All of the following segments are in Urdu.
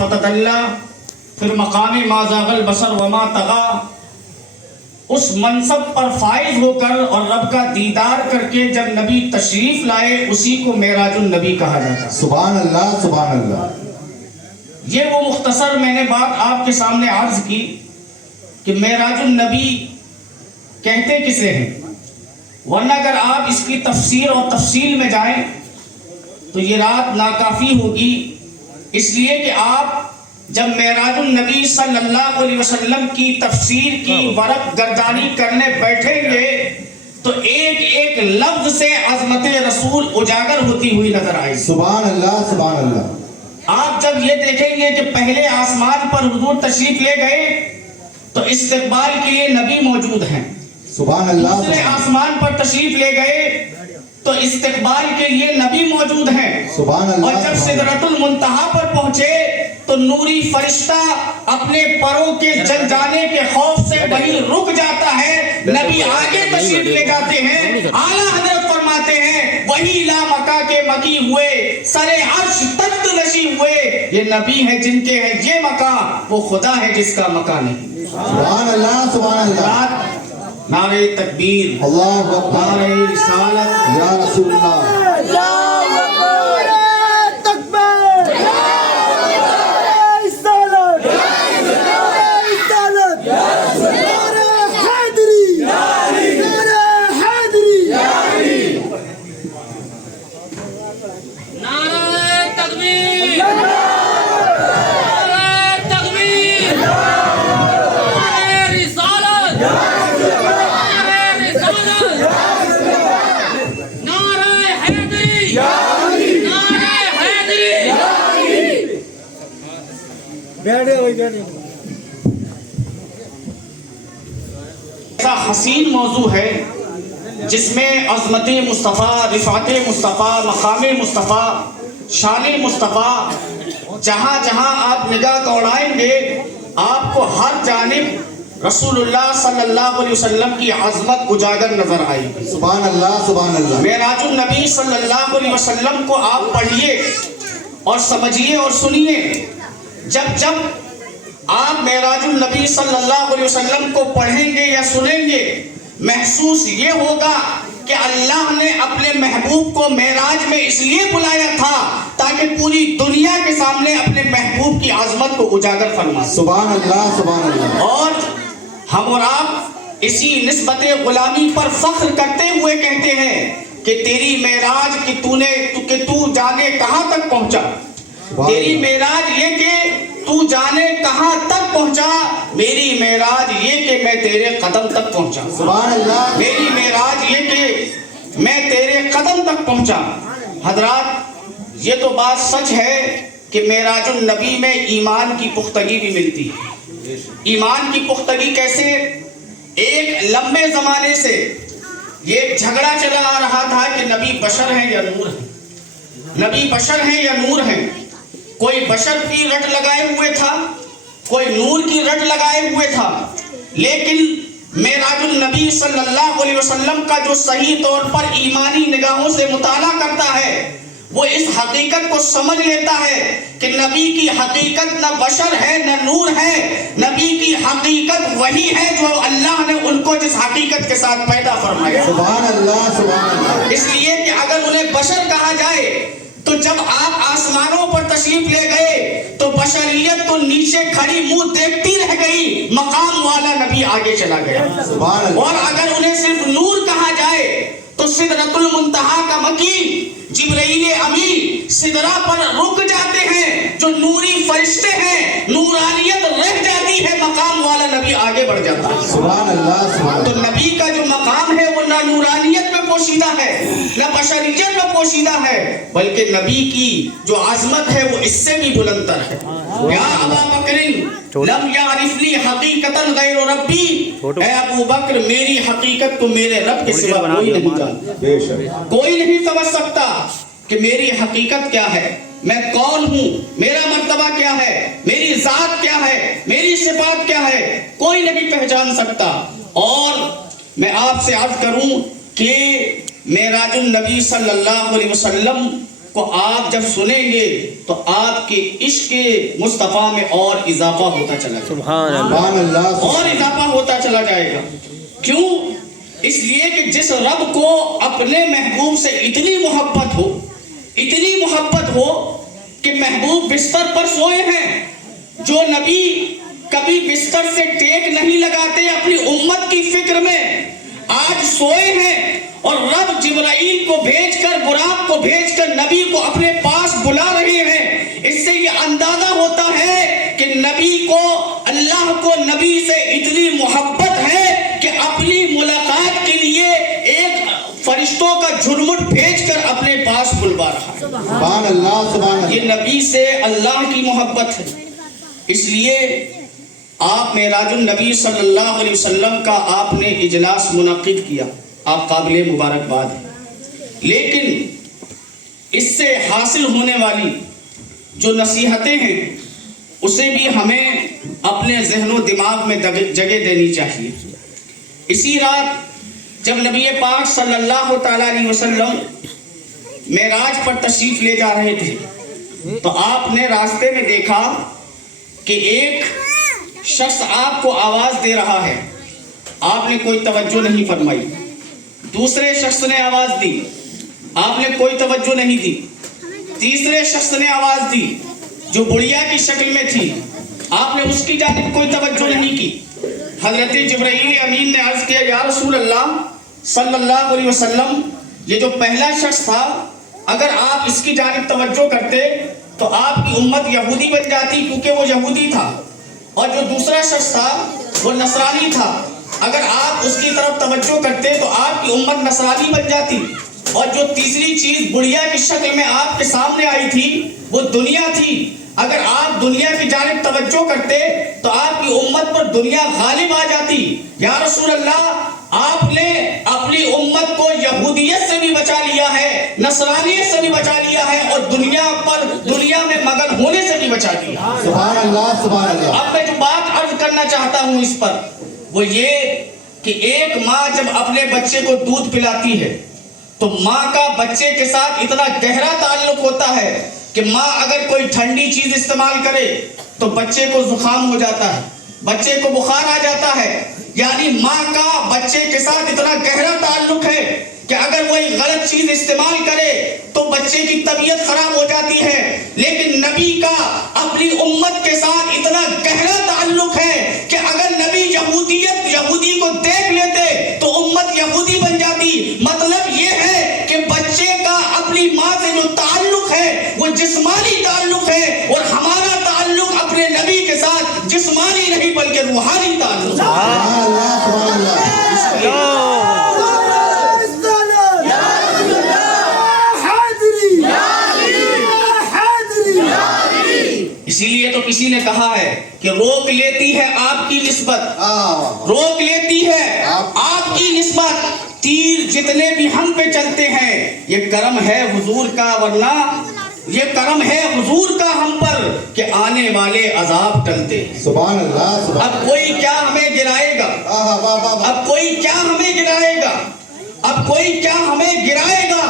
فتدلی، پھر مقام ما زاغ البصر وما طغی، اس منصب پر فائز ہو کر اور رب کا دیدار کر کے جب نبی تشریف لائے اسی کو معراج النبی کہا جاتا ہے۔ سبحان اللہ سبحان اللہ۔ یہ وہ مختصر میں نے بات آپ کے سامنے عرض کی کہ معراج النبی کہتے کسے ہیں، ورنہ اگر آپ اس کی تفسیر اور تفصیل میں جائیں تو یہ رات ناکافی ہوگی، اس لیے کہ آپ جب معراج النبی صلی اللہ علیہ وسلم کی تفسیر کی ورق گردانی کرنے بیٹھیں گے تو ایک ایک لفظ سے عظمت رسول اجاگر ہوتی ہوئی نظر آئے گی۔ سبحان اللہ سبحان اللہ۔ آپ جب یہ دیکھیں گے کہ پہلے آسمان پر حضور تشریف لے گئے تو استقبال کے لیے نبی موجود ہیں، سبحان اللہ۔ دوسرے آسمان پر تشریف لے گئے تو استقبال کے لیے نبی موجود ہیں، سبحان اللہ۔ اور جب سدرۃ المنتہا پر پہنچے تو نوری فرشتہ اپنے پروں کے جل جانے کے خوف سے وہیں رک جاتا ہے، نبی آگے تشریف لے جاتے ہیں، اعلیٰ حضرت فرماتے ہیں وہی لا مکہ کے مکی ہوئے، سر عرش تخت نشین ہوئے، یہ نبی ہیں جن کے ہیں یہ مقام، وہ خدا ہے جس کا مکان نہیں۔ سبحان اللہ سبحان اللہ۔ نعرہ تکبیر، اللہ اکبر، نعرہ رسالت، یا رسول اللہ۔ ایسا حسین موضوع ہے جس میں عظمت مصطفیٰ، رفعت مصطفیٰ، مقام مصطفیٰ، شان مصطفیٰ، جہاں جہاں آپ نگاہ دوڑائیں گے آپ کو ہر جانب رسول اللہ صلی اللہ علیہ وسلم کی عظمت اجاگر نظر آئی۔ سبحان اللہ سبحان اللہ۔ معراج النبی صلی اللہ علیہ وسلم کو آپ پڑھیے اور سمجھیے اور سنیے، جب جب آپ معراج النبی صلی اللہ علیہ وسلم کو پڑھیں گے یا سنیں گے محسوس یہ ہوگا کہ اللہ نے اپنے محبوب کو معراج میں اس لیے بلایا تھا تاکہ پوری دنیا کے سامنے اپنے محبوب کی عظمت کو اجاگر فرمائے۔ سبحان اللہ سبحان اللہ۔ اور ہم اور آپ اسی نسبت غلامی پر فخر کرتے ہوئے کہتے ہیں کہ تیری معراج کہ تو جانے کہاں تک پہنچا، تیری معراج یہ کہ تو جانے کہاں تک پہنچا، میری معراج یہ کہ میں تیرے قدم تک پہنچا۔ سبحان اللہ۔ میری معراج یہ کہ میں تیرے قدم تک پہنچا۔ حضرات یہ تو بات سچ ہے کہ معراج النبی میں ایمان کی پختگی بھی ملتی ہے۔ ایمان کی پختگی کیسے؟ ایک لمبے زمانے سے یہ جھگڑا چلا آ رہا تھا کہ نبی بشر ہیں یا نور ہیں، نبی بشر ہیں یا نور ہیں۔ کوئی بشر کی رٹ لگائے ہوئے تھا، کوئی نور کی رٹ لگائے ہوئے تھا، لیکن معراج النبی صلی اللہ علیہ وسلم کا جو صحیح طور پر ایمانی نگاہوں سے مطالعہ کرتا ہے وہ اس حقیقت کو سمجھ لیتا ہے کہ نبی کی حقیقت نہ بشر ہے نہ نور ہے، نبی کی حقیقت وہی ہے جو اللہ نے ان کو جس حقیقت کے ساتھ پیدا فرمایا۔ سبحان اللہ سبحان اللہ۔ اس لیے کہ اگر انہیں بشر کہا جائے تو جب آپ آسمانوں پر تشریف لے گئے تو بشریت تو نیچے کھڑی منہ دیکھتی رہ گئی، مقام والا نبی آگے چلا گیا۔ سبحان اللہ۔ اور اگر انہیں صرف نور کہا جائے تو سدرۃ المنتہا کا مکی جبرائیل امین سدرہ پر رک جاتے ہیں، جو نوری فرشتے ہیں، نورانیت رہ جاتی ہے، مقام والا نبی آگے بڑھ جاتا ہے۔ سبحان اللہ سبحان تو اللہ۔ نبی کا جو مقام ہے وہ نہ نورانیت میں پوشیدہ ہے نہ بشریت میں پوشیدہ ہے، بلکہ نبی کی جو عظمت ہے وہ اس سے بھی بلندر ہے۔ یا ابا بکر لم یعرفنی حقیقتا غیر ربی، اے ابو بکر میری حقیقت کو میرے رب کے سوا کوئی نہیں جانتا، بے شک۔ کوئی نہیں سمجھ سکتا کہ میری حقیقت کیا ہے، میں کون ہوں، میرا مرتبہ کیا ہے، میری ذات کیا ہے، میری صفات کیا ہے، کوئی نہیں پہچان سکتا۔ اور میں آپ سے عرض کروں کہ معراج النبی صلی اللہ علیہ وسلم کو آپ جب سنیں گے تو آپ کے عشق مصطفیٰ میں اور اضافہ ہوتا چلا جائے گا، سبحان اللہ اور اضافہ ہوتا چلا جائے گا۔ کیوں؟ اس لیے کہ جس رب کو اپنے محبوب سے اتنی محبت ہو، اتنی محبت ہو کہ محبوب بستر پر سوئے ہیں، جو نبی کبھی بستر سے ٹیک نہیں لگاتے اپنی امت کی فکر میں، آج سوئے ہیں اور رب جبرائیل کو بھیج کر، براق کو بھیج کر نبی کو اپنے پاس بلا رہے ہیں۔ اس سے یہ اندازہ ہوتا ہے کہ نبی کو، اللہ کو نبی سے اتنی محبت ہے کہ اپنی ملاقات کے لیے ایک فرشتوں کا جھرمٹ بھیج کر اپنے پاس بلوا رہا ہے۔ سبحان اللہ سبحان اللہ۔ یہ نبی سے اللہ کی محبت ہے۔ اس لیے آپ معراج النبی صلی اللہ علیہ وسلم کا آپ نے اجلاس منعقد کیا، آپ قابل مبارکباد ہیں، لیکن اس سے حاصل ہونے والی جو نصیحتیں ہیں اسے بھی ہمیں اپنے ذہن و دماغ میں جگہ دینی چاہیے۔ اسی رات جب نبی پاک صلی اللہ تعالیٰ علیہ وسلم معراج پر تشریف لے جا رہے تھے تو آپ نے راستے میں دیکھا کہ ایک شخص آپ کو آواز دے رہا ہے، آپ نے کوئی توجہ نہیں فرمائی۔ دوسرے شخص نے آواز دی، آپ نے کوئی توجہ نہیں دی۔ تیسرے شخص نے آواز دی جو بڑھیا کی شکل میں تھی، آپ نے اس کی جانب کوئی توجہ نہیں کی۔ حضرت جبرائیل امین نے عرض کیا، یا رسول اللہ صلی اللہ علیہ وسلم، یہ جو پہلا شخص تھا اگر آپ اس کی جانب توجہ کرتے تو آپ کی امت یہودی بن جاتی کیونکہ وہ یہودی تھا، اور جو دوسرا شخص تھا وہ نصرانی تھا، اگر آپ اس کی طرف توجہ کرتے تو آپ کی امت نصرانی بن جاتی، اور جو تیسری چیز بڑھیا کی شکل میں آپ کے سامنے آئی تھی وہ دنیا تھی، اگر آپ دنیا کی جانب توجہ کرتے تو آپ کی امت پر دنیا غالب آ جاتی۔ یا رسول اللہ، آپ نے اپنی امت کو یہودیت سے بھی بچا لیا ہے، نصرانیت سے بھی بچا لیا ہے، اور دنیا میں مگن ہونے سے بھی بچا لیا۔ سبحان اللہ سبحان اللہ۔ اب میں جو بات عرض کرنا چاہتا ہوں اس پر وہ یہ کہ ایک ماں جب اپنے بچے کو دودھ پلاتی ہے تو ماں کا بچے کے ساتھ اتنا گہرا تعلق ہوتا ہے کہ ماں اگر کوئی ٹھنڈی چیز استعمال کرے تو بچے کو زکام ہو جاتا ہے، بچے کو بخار آ جاتا ہے، یعنی ماں کا بچے کے ساتھ اتنا گہرا تعلق ہے کہ اگر وہ ایک غلط چیز استعمال کرے تو بچے کی طبیعت خراب ہو جاتی ہے۔ لیکن نبی کا اپنی امت کے ساتھ اتنا گہرا تعلق ہے کہ اگر نبی یہودی کو دیکھ لیتے تو امت یہودی بن جاتی۔ مطلب یہ ہے کہ بچے کا اپنی ماں سے جو تعلق ہے وہ جسمانی تعلق ہے، اور ہمارا تعلق اپنے نبی کے ساتھ جسمانی نہیں بلکہ روحانی تعلق ہے۔ سبحان اللہ سبحان اللہ۔ اسی لیے تو کسی نے کہا ہے کہ روک لیتی ہے آپ کی نسبت، روک لیتی ہے آپ کی نسبت، تیر جتنے بھی ہم پہ چلتے ہیں یہ کرم ہے حضور کا، ورنہ یہ کرم ہے حضور کا ہم پر کہ آنے والے عذاب ٹلتے ہیں۔ سبحان اللہ سبحان اب کوئی کیا ہمیں گرائے گا، اب کوئی کیا ہمیں گرائے گا، اب کوئی کیا ہمیں گرائے گا،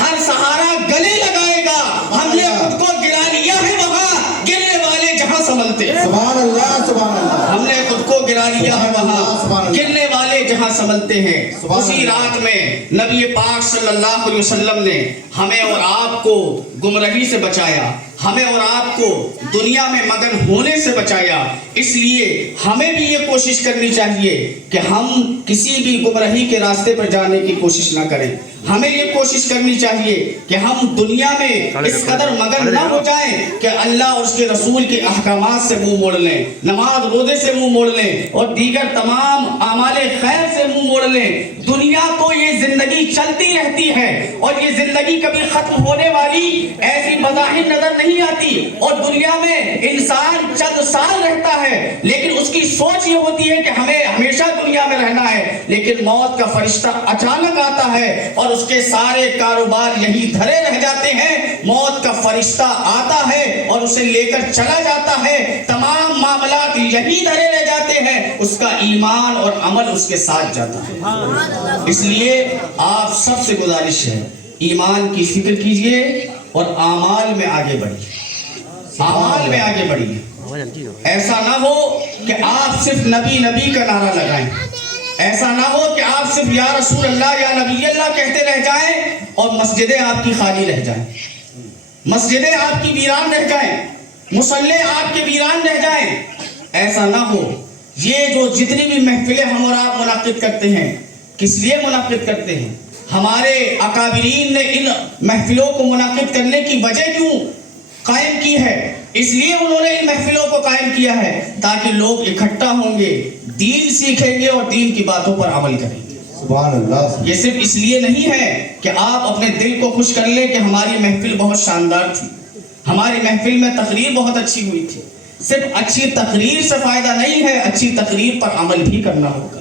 ہر سہارا گلے لگائے گا، ہم نے خود کو گرا لیا ہے وہاں گرنے والے جہاں سنبھلتے ہیں۔ سبحان اللہ سبحان اللہ۔ ہم نے خود کو گرا لیا ہے وہاں گرنے والے جہاں سنبھلتے ہیں۔ اسی رات میں نبی پاک صلی اللہ علیہ وسلم نے ہمیں اور آپ کو گمراہی سے بچایا، ہمیں اور آپ کو دنیا میں مگن ہونے سے بچایا۔ اس لیے ہمیں بھی یہ کوشش کرنی چاہیے کہ ہم کسی بھی گمراہی کے راستے پر جانے کی کوشش نہ کریں۔ ہمیں یہ کوشش کرنی چاہیے کہ ہم دنیا میں اس قدر مگن نہ ہو جائیں کہ اللہ اور اس کے رسول کے احکامات سے منہ موڑ لیں، نماز روزے سے منہ موڑ لیں، اور دیگر تمام اعمال خیر سے منہ موڑ لیں۔ دنیا تو یہ زندگی چلتی رہتی ہے اور یہ زندگی کبھی ختم ہونے والی ایسی بظاہر نظر نہیں آتی، اور دنیا میں انسان چند سال رہتا ہے لیکن اس کی سوچ یہ ہوتی ہے کہ ہمیں ہمیشہ دنیا میں رہنا ہے، لیکن موت کا فرشتہ اچانک آتا ہے اور اس کے سارے کاروبار یہی دھرے رہ جاتے ہیں۔ موت کا فرشتہ آتا ہے اور اسے لے کر چلا جاتا ہے، تمام معاملات یہی دھرے رہ جاتے ہیں، اس کا ایمان اور عمل اس کے ساتھ جاتا ہے۔ اس لیے آپ سب سے گزارش ہے، ایمان کی فکر کیجئے، اور اعمال میں آگے بڑھی، اعمال میں آگے بڑھی. ایسا نہ ہو کہ آپ صرف نبی نبی کا نعرہ لگائیں، ایسا نہ ہو کہ آپ صرف یا رسول اللہ یا نبی اللہ کہتے رہ جائیں اور مسجدیں آپ کی خالی رہ جائیں، مسجدیں آپ کی ویران رہ جائیں، مصلے آپ کے ویران رہ جائیں. ایسا نہ ہو. یہ جو جتنی بھی محفلیں ہم اور آپ منعقد کرتے ہیں، کس لیے منعقد کرتے ہیں؟ ہمارے اکابرین نے ان محفلوں کو منعقد کرنے کی وجہ کیوں قائم کی ہے؟ اس لیے انہوں نے ان محفلوں کو قائم کیا ہے تاکہ لوگ اکٹھا ہوں گے، دین سیکھیں گے اور دین کی باتوں پر عمل کریں گے. سبحان اللہ. یہ صرف اس لیے نہیں ہے کہ آپ اپنے دل کو خوش کر لیں کہ ہماری محفل بہت شاندار تھی، ہماری محفل میں تقریر بہت اچھی ہوئی تھی. صرف اچھی تقریر سے فائدہ نہیں ہے، اچھی تقریر پر عمل بھی کرنا ہوگا.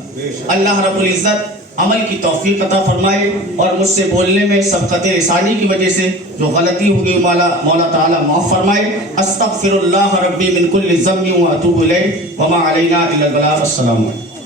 اللہ رب العزت عمل کی توفیق عطا فرمائے اور مجھ سے بولنے میں سبقت لسانی کی وجہ سے جو غلطی ہوگی مولا تعالیٰ معاف فرمائے. استغفر اللہ ربی من کل ذنب و اتوب الیہ وما علینا الا البلاغ. السلام علیکم.